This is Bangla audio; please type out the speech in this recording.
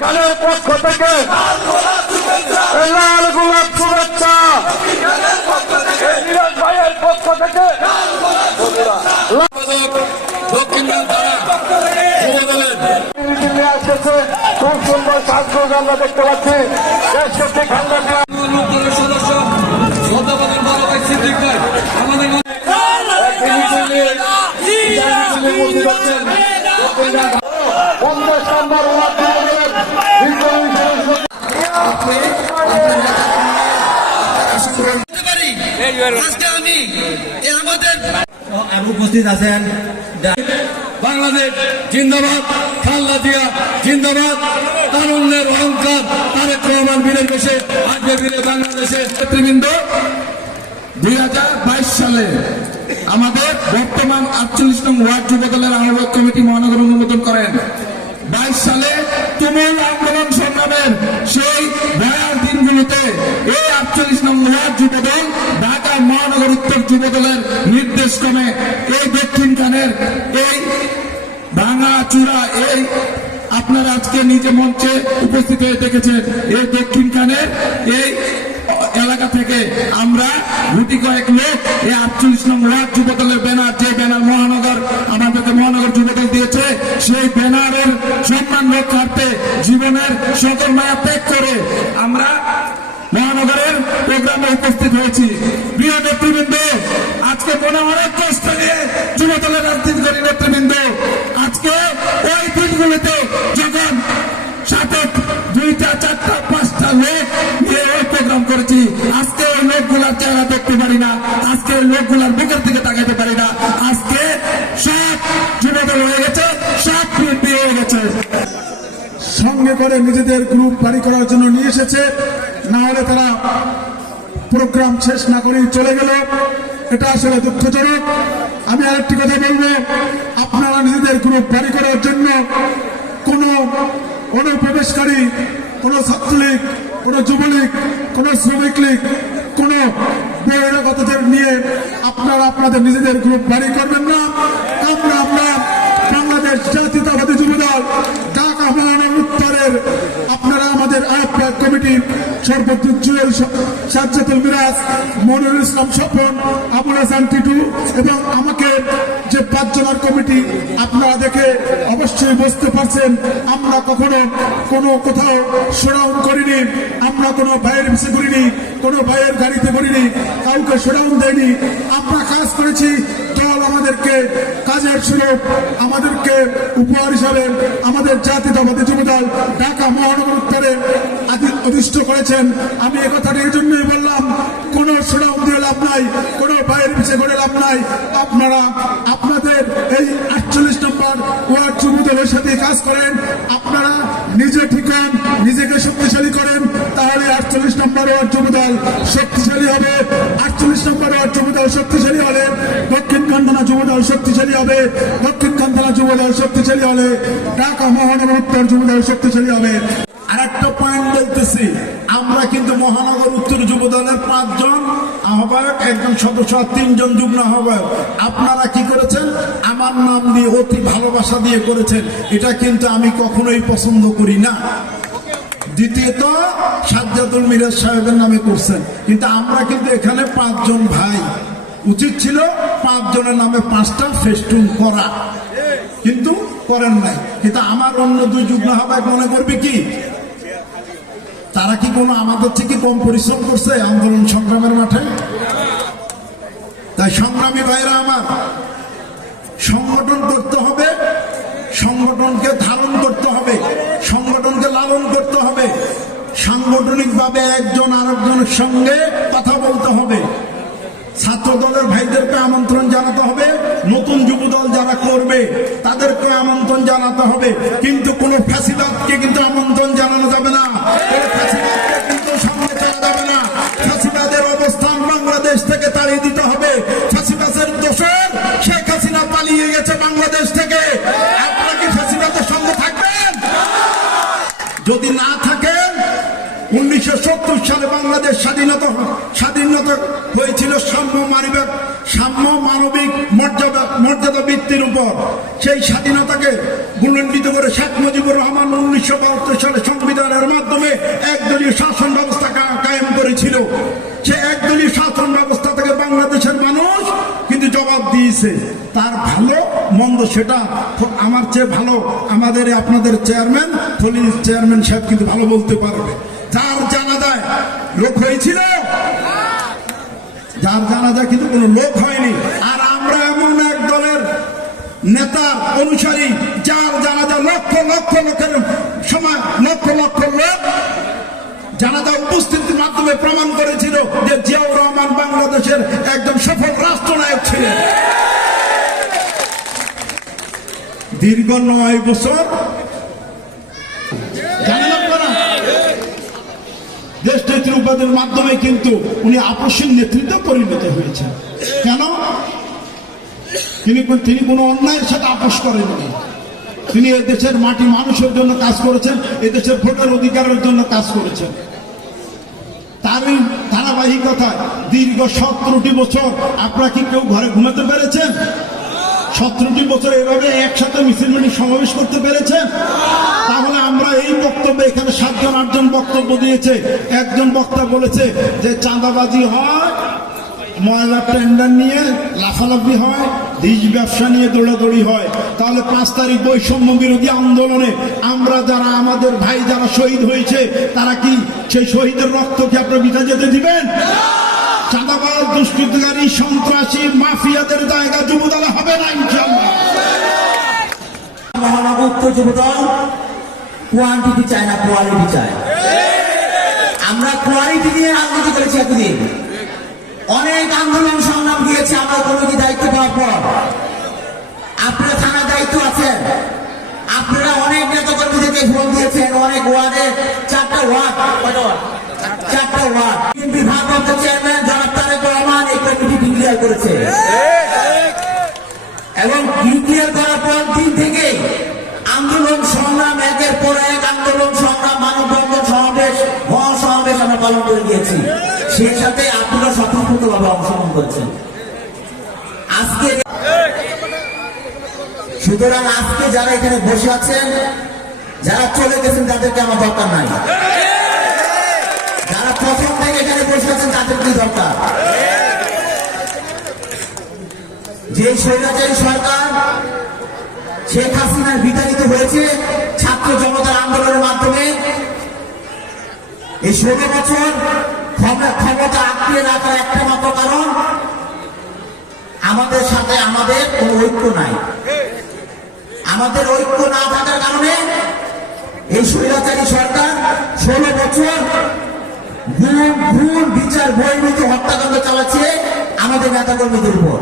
খানের পক্ষ থেকে লাল গোলাপ শুভেচ্ছা, নীরজ ভাইয়ের পক্ষ থেকে আসতেছে। খুব সুন্দর সাজগোজ আমরা দেখতে পাচ্ছি। সদস্য আমাদের উপস্থিত আছেন বাংলাদেশ জিন্দাবাদ, খালেদা জিয়া জিন্দাবাদ, তারুণ্যের অহংকার তারেক রহমান বীরের বেশে আজকে বীরে বাংলাদেশের নেতৃবৃন্দ। 2022 সালে আমাদের বর্তমান 48 নং ওয়ার্ড যুবদলের আহ্বায়ক কমিটি মহানগর অনুমোদন করেন। 22 সালে তুমুল আন্দোলন সংগ্রামের সেই ভয়াল দিনগুলোতে এই 48 নং ওয়ার্ড যুবদল ঢাকা মহানগর উত্তর যুবদলের নির্দেশ ক্রমে এই দক্ষিণ খানের এই ভাঙা চূড়া এই আপনারা আজকে নিজে মঞ্চে উপস্থিত হয়ে দেখেছেন এই দক্ষিণ খানের এই এলাকা থেকে আমরা গুটি কয়েক লোক এই 48 নং ওয়ার্ড যুবদলের ব্যানার, যে ব্যানার মহানগর আমাদেরকে মহানগর যুবদল দিয়েছে, সেই ব্যানারের সম্মান রক্ষার্থে জীবনের সকল মায়া ত্যাগ করে আমরা মহানগরের প্রোগ্রামে উপস্থিত হয়েছি। প্রিয় নেতৃবৃন্দ, আজকে মনে অনেক কষ্ট নিয়ে যুবদলের রাজনীতি করি নেতৃবৃন্দ। আজকে ওই দিনগুলিতে যখন সাথে 2টা 4টা 5টা লোক নিয়ে ওই প্রোগ্রাম করেছি, আজকে ওই লোকগুলার চেহারা দেখতে পারি না, আজকে ওই লোকগুলার বুকের দিকে তাকাতে পারি না। আজকে সব যুবদল হয়ে গেছে, সব বিএনপি হয়ে গেছে। সঙ্গে করে নিজেদের গ্রুপ বাড়ি করার জন্য নিয়ে এসেছে, না হলে তারা প্রোগ্রাম শেষ না করেই চলে গেল। এটা আসলে দুঃখজনক। আমি আরেকটি কথা বলবো, আপনারা নিজেদের গ্রুপ বাড়ি করার জন্য কোন অনুপ্রবেশকারী, কোন ছাত্রলীগ, কোন যুবলীগ, কোন শ্রমিক লীগ, কোন বহিরাগতদের নিয়ে আপনারা আপনাদের নিজেদের গ্রুপ বাড়ি করবেন না। আমরা বাংলাদেশ জাতীয়তাবাদী যুবদল ঢাকা মহানগর উত্তরের আপনারা আমাদের আহ্বায়ক কমিটি সর্বদুল জুয়েল, সাজ্জাদুল মিরাজ, মনিরুল ইসলাম স্বপন, আবুল হাসান টিটু এবং আমাকে যে 5 জনের কমিটি আপনারা দেখে অবশ্যই বুঝতে পারছেন আমরা কখনো কোনো কোথাও শোডাউন করিনি, আমরা কোনো ভাইয়ের পিছিয়ে করিনি, কোনো ভাইয়ের গাড়িতে করিনি, কাউকে শোডাউন দেয়নি। আমরা কাজ করেছি, দল আমাদেরকে কাজের সুযোগ আমাদেরকে উপহার হিসাবে আমাদের জাতীয়তাবাদী যুবদল ঢাকা মহানগর উত্তরে অধিষ্ঠ করেছেন। আমি এ কথাটি এই জন্যই বললাম, কোনো শোডাউন দিয়ে লাভ নাই, কোনো ভাইয়ের পিছিয়ে করে লাভ নাই। আপনারা আপনাদের এই 48 নম্বর ওয়ার্ড যুবদলের সাথে কাজ করেন, আপনারা নিজে ঠিক হন, নিজেকে শক্তিশালী করেন, তাহলে 48 নম্বর ওয়ার্ড যুবদল শক্তিশালী হবে। 48 নম্বর ওয়ার্ড যুবদল শক্তিশালী হলে দক্ষিণ কান্দানা যুবদল শক্তিশালী হবে, দক্ষিণ কান্দানা যুবদল শক্তিশালী হলে ঢাকা মহানগর উত্তর যুবদল শক্তিশালী হবে। আরেকটা পয়েন্ট বলতেছি, আমরা কিন্তু মহানগর উত্তর যুবদলের 5 জন আহ্বায়ক, 1 জন সদস্য, 3 জন যুগ্ম আহ্বায়ক। আপনারা কি করেছেন? আমার নাম দিয়ে অতি ভালোবাসা দিয়ে করেছেন, এটা কিন্তু আমি কখনোই পছন্দ করি না। দ্বিতীয়ত সাজ্জাদুল মিরাজ সাহেবের নামে করছেন, কিন্তু আমরা কিন্তু এখানে 5 জন ভাই, উচিত ছিল 5 জনের নামে 5টা ফেস্টুন করা, কিন্তু করেন নাই। কিন্তু আমার অন্য 2 যুগ্ম আহ্বায়ক মনে করবে কি তারা কি কোনো আমাদের থেকে কম পরিশ্রম করছে আন্দোলন সংগ্রামের মাঠে? তাই সংগ্রামী ভাইরা আমার, সংগঠন করতে হবে, সংগঠনকে ধারণ করতে হবে, সংগঠনকে লালন করতে হবে, সাংগঠনিকভাবে একজন আরেকজনের সঙ্গে কথা বলতে হবে। ছাত্র দলের ভাইদেরকে আমন্ত্রণ জানাতে হবে, নতুন যুবদল যারা করবে তাদেরকে আমন্ত্রণ জানাতে হবে, কিন্তু কোন ফ্যাসিবাদকে কিন্তু আমন্ত্রণ জানানো যাবে না, ফ্যাসিবাদকে কিন্তু সঙ্গে চলা যাবে না। ফ্যাসিবাদের অবস্থান বাংলাদেশ থেকে তাড়িয়ে দিতে হবে। ফ্যাসিবাদের দোষর শেখ হাসিনা পালিয়ে গেছে বাংলাদেশ থেকে। আপনারা কি ফ্যাসিবাদের সঙ্গে থাকবেন? যদি না থাকেন, 1970 সালে বাংলাদেশ স্বাধীনতা হয়েছিল সাম্য মানবিক মর্যাদা ভিত্তির উপর সেই স্বাধীনতাকে গুণান্বিত করে শেখ মুজিবুর রহমান 1972 সালে সংবিধানের মাধ্যমে একদলীয় শাসন ব্যবস্থা কায়েম করেছিল। সে একদলীয় শাসন ব্যবস্থা থেকে বাংলাদেশের মানুষ কিন্তু জবাব দিয়েছে। তার ভালো মন্দ সেটা আমার চেয়ে ভালো আমাদের আপনাদের চেয়ারম্যান পুলিশ চেয়ারম্যান সাহেব কিন্তু ভালো বলতে পারবে। যার জানাজায় লোক হয়েছিল, যার জানাজায় কিন্তু কোনো লোক হয়নি। আর আমরা এমন এক দলের নেতার অনুসারী যার জানাজা লক্ষ লক্ষ লোকের সময় লক্ষ লক্ষ লোক জানাজা উপস্থিতির মাধ্যমে প্রমাণ করেছিল যে জিয়াউর রহমান বাংলাদেশের একজন সফল রাষ্ট্রনায়ক ছিলেন। দীর্ঘ 9 বছর জানেন আপনারা দেশ নেত্রী উপাধির মাধ্যমে কিন্তু উনি আপসীন নেতৃত্ব পরিণত হয়েছেন। কেন? তিনি কোনো অন্যায়ের সাথে আপোষ করেননি। তিনি এদেশের মাটি মানুষের জন্য কাজ করেছেন, এদেশের ভোটের অধিকারের জন্য কাজ করেছেন। তারই ধারাবাহিকতায় দীর্ঘ 17টি বছর আপনারা কি কেউ ঘরে ঘুমাতে পেরেছেন? 17টি বছর এভাবে একসাথে মিছিল মিটিং সমাবেশ করতে পেরেছেন? তাহলে আমরা এই বক্তব্যে এখানে 7 জন 8 জন বক্তব্য দিয়েছে। একজন বক্তা বলেছে যে চাঁদাবাজি হয়, ময়লা টেন্ডার নিয়ে লাফালাফি হয়, বীজ ব্যবসা নিয়ে দৌড়াদৌড়ি হয়। তাহলে 5 তারিখ বৈষম্য বিরোধী আন্দোলনে আমরা যারা আমাদের ভাই যারা শহীদ হয়েছে তারা কি সেই শহীদের রক্ত কি আপনারা বিধা যেতে দিবেন? চাঁদাবাজ দুষ্কৃতকারী সন্ত্রাসী মাফিয়াদের জায়গা যুবদলে হবে না ইনশাআল্লাহ। মহানগর উত্তর যুবদল কোয়ান্টিটি চায় না, কোয়ালিটি চায়। আমরা কোয়ালিটি নিয়ে রাজনীতি করেছি এতদিন, অনেক আন্দোলন সংগ্রাম দিয়েছে। আমরা কমিটি দায়িত্ব পাওয়ার পর আপনারা থানার দায়িত্ব আছেন, আপনারা অনেক নেতা কর্মীদেরকে ফোন দিয়েছেন, অনেক ওয়ার্ডে 4টা ওয়ার্ড ভারপ্রাপ্ত চেয়ারম্যান জনাব তারেক রহমান এই কমিটি ডিক্লেয়ার করেছে এবং ডিক্লেয়ার করার পর দিন থেকে আন্দোলন সংগ্রাম একের পর এক আন্দোলন সংগ্রাম মানববন্ধন সমাবেশ মহাসমাবেশ আমরা পালন করে গিয়েছি। সেই সাথে আপনারা স্বতঃস্ফূর্তভাবে অংশগ্রহণ করেছেন। আজকে সুতরাং আজকে যারা এখানে বসে আছেন, যারা চলে গেছেন তাদেরকে আমার দরকার নাই। যারা প্রথম থেকে এখানে বসে আছেন তাদের কি দরকার? যে স্বৈরাচারী সরকার শেখ হাসিনার বিতাড়িত হয়েছে ছাত্র জনতার আন্দোলনের মাধ্যমে, এই 16 বছর ক্ষমতা আঁকড়ে রাখার একটা মাত্র কারণ আমাদের সাথে আমাদের কোনো ঐক্য নাই। আমাদের ঐক্য না থাকার কারণে এই স্বৈরাচারী সরকার 16 বছর গুম বিচার বহির্ভূত হত্যাকাণ্ড চালাচ্ছে আমাদের নেতাকর্মীদের উপর।